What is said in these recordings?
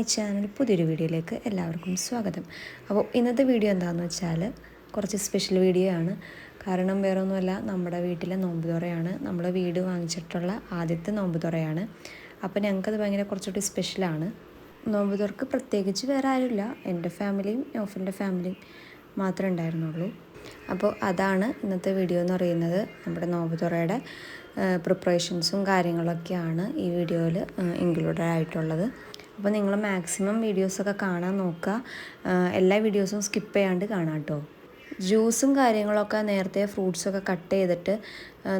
My channel പുതിയൊരു വീഡിയോയിലേക്ക് എല്ലാവർക്കും സ്വാഗതം. അപ്പോൾ ഇന്നത്തെ വീഡിയോ എന്താണെന്ന് വെച്ചാൽ കുറച്ച് സ്പെഷ്യൽ വീഡിയോ ആണ്. കാരണം വേറെ ഒന്നുമല്ല, നമ്മുടെ വീട്ടിലെ നോമ്പ് തുറയാണ്. നമ്മൾ വീട് വാങ്ങിച്ചിട്ടുള്ള ആദ്യത്തെ നോമ്പ് തുറയാണ്. അപ്പോൾ ഞങ്ങൾക്കത് ഭയങ്കര കുറച്ചുകൂടി സ്പെഷ്യലാണ്. നോമ്പ് തുറക്ക് പ്രത്യേകിച്ച് വേറെ ആരുമില്ല, എൻ്റെ ഫാമിലിയും നൗഫലിൻ്റെ ഫാമിലിയും മാത്രമേ ഉണ്ടായിരുന്നുള്ളൂ. അപ്പോൾ അതാണ് ഇന്നത്തെ വീഡിയോ എന്ന് പറയുന്നത്. നമ്മുടെ നോമ്പ് തുറയുടെ പ്രിപ്പറേഷൻസും കാര്യങ്ങളൊക്കെയാണ് ഈ വീഡിയോയിൽ ഇൻക്ലൂഡഡ് ആയിട്ടുള്ളത്. അപ്പോൾ നിങ്ങൾ മാക്സിമം വീഡിയോസൊക്കെ കാണാൻ നോക്കുക. എല്ലാ വീഡിയോസും സ്കിപ്പ് ചെയ്യാണ്ട് കാണാം കേട്ടോ. ജ്യൂസും കാര്യങ്ങളൊക്കെ നേരത്തെ ഫ്രൂട്ട്സൊക്കെ കട്ട് ചെയ്തിട്ട്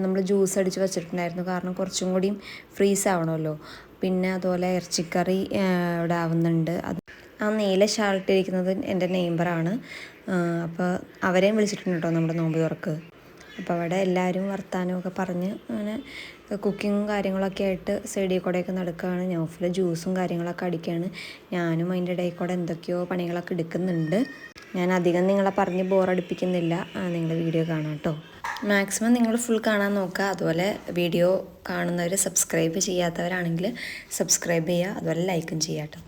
നമ്മൾ ജ്യൂസ് അടിച്ച് വെച്ചിട്ടുണ്ടായിരുന്നു. കാരണം കുറച്ചും കൂടിയും ഫ്രീസ് ആവണമല്ലോ. പിന്നെ അതുപോലെ ഇറച്ചിക്കറി ഇവിടെ ആവുന്നുണ്ട്. ആ നീല ഷാൾട്ടിരിക്കുന്നത് എൻ്റെ നെയ്ബറാണ്. അപ്പോൾ അവരെയും വിളിച്ചിട്ടുണ്ട് കേട്ടോ നമ്മുടെ നോമ്പ് തുറക്ക്. അപ്പോൾ അവിടെ എല്ലാവരും വർത്താനമൊക്കെ പറഞ്ഞ് അങ്ങനെ കുക്കിങ്ങും കാര്യങ്ങളൊക്കെ ആയിട്ട് സൈഡിൽ കൂടെയൊക്കെ നടക്കുകയാണ്. നൗഫൽ ജ്യൂസും കാര്യങ്ങളൊക്കെ അടിക്കുകയാണ്. ഞാനും അതിൻ്റെ ഇടയിൽ കൂടെ എന്തൊക്കെയോ പണികളൊക്കെ എടുക്കുന്നുണ്ട്. ഞാൻ അധികം നിങ്ങളെ പറഞ്ഞ് ബോറടിപ്പിക്കുന്നില്ല. നിങ്ങൾ വീഡിയോ കാണാം കേട്ടോ. മാക്സിമം നിങ്ങൾ ഫുൾ കാണാൻ നോക്കുക. അതുപോലെ വീഡിയോ കാണുന്നവർ സബ്സ്ക്രൈബ് ചെയ്യാത്തവരാണെങ്കിൽ സബ്സ്ക്രൈബ് ചെയ്യുക. അതുപോലെ ലൈക്കും ചെയ്യുക കേട്ടോ.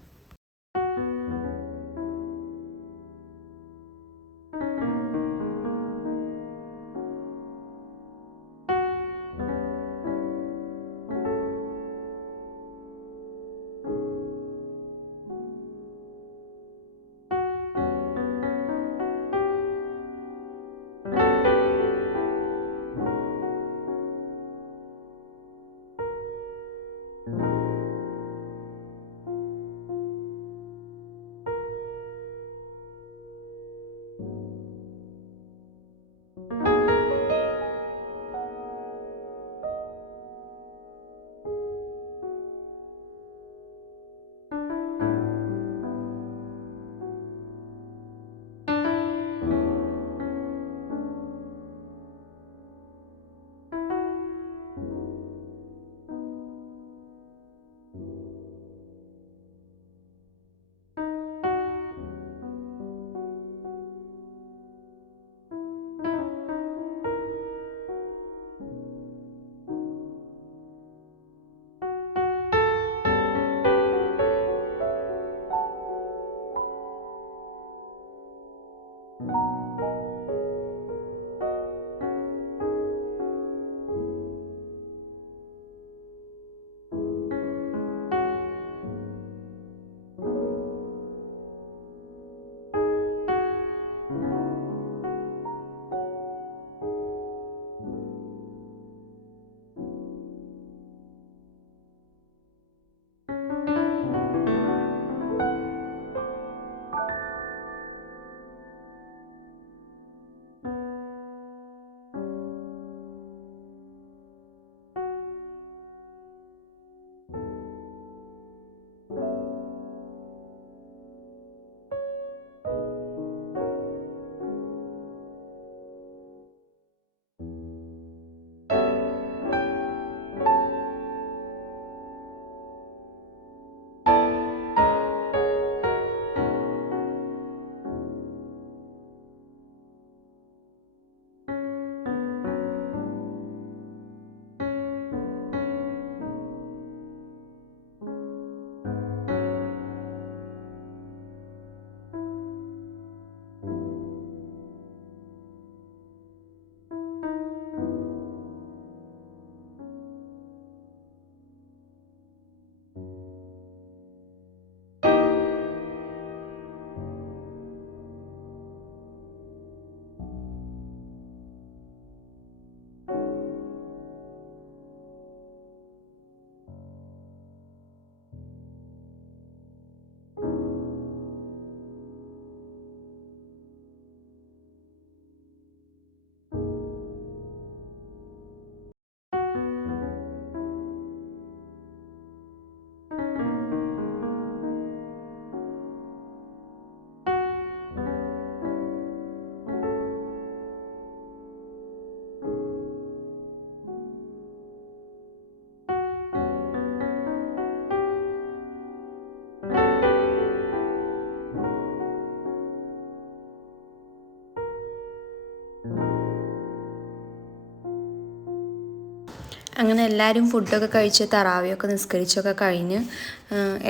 അങ്ങനെ എല്ലാവരും ഫുഡൊക്കെ കഴിച്ച് തറാവിയൊക്കെ നിസ്കരിച്ചൊക്കെ കഴിഞ്ഞ്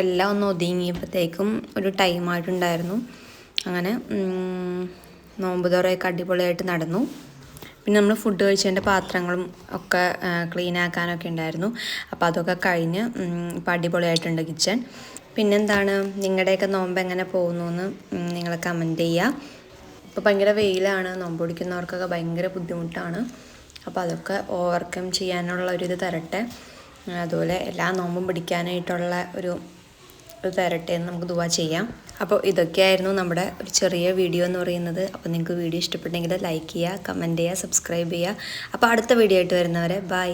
എല്ലാം ഒന്ന് ഒതുങ്ങിയപ്പോഴത്തേക്കും ഒരു ടൈമായിട്ടുണ്ടായിരുന്നു. അങ്ങനെ നോമ്പ് തുറയൊക്കെ അടിപൊളിയായിട്ട് നടന്നു. പിന്നെ നമ്മൾ ഫുഡ് കഴിച്ചതിൻ്റെ പാത്രങ്ങളും ഒക്കെ ക്ലീൻ ആക്കാനൊക്കെ ഉണ്ടായിരുന്നു. അപ്പോൾ അതൊക്കെ കഴിഞ്ഞ് ഇപ്പോൾ അടിപൊളിയായിട്ടുണ്ട് കിച്ചൺ. പിന്നെന്താണ്, നിങ്ങളുടെയൊക്കെ നോമ്പ് എങ്ങനെ പോകുന്നു എന്ന് നിങ്ങൾ കമൻറ്റ് ചെയ്യുക. ഇപ്പോൾ ഭയങ്കര വെയിലാണ്, നോമ്പ് പിടിക്കുന്നവർക്കൊക്കെ ഭയങ്കര ബുദ്ധിമുട്ടാണ്. അപ്പോൾ അതൊക്കെ ഓവർകം ചെയ്യാനുള്ള ഒരിത് തരട്ടെ. അതുപോലെ എല്ലാ നോമ്പും പിടിക്കാനായിട്ടുള്ള ഒരു തരട്ടെ എന്ന് നമുക്ക് ദുആ ചെയ്യാം. അപ്പോൾ ഇതൊക്കെയായിരുന്നു നമ്മുടെ ഒരു ചെറിയ വീഡിയോ എന്ന് പറയുന്നത്. അപ്പോൾ നിങ്ങൾക്ക് വീഡിയോ ഇഷ്ടപ്പെട്ടെങ്കിൽ ലൈക്ക് ചെയ്യുക, കമൻറ്റ് ചെയ്യുക, സബ്സ്ക്രൈബ് ചെയ്യുക. അപ്പോൾ അടുത്ത വീഡിയോ ആയിട്ട് വരുന്നവരെ ബൈ.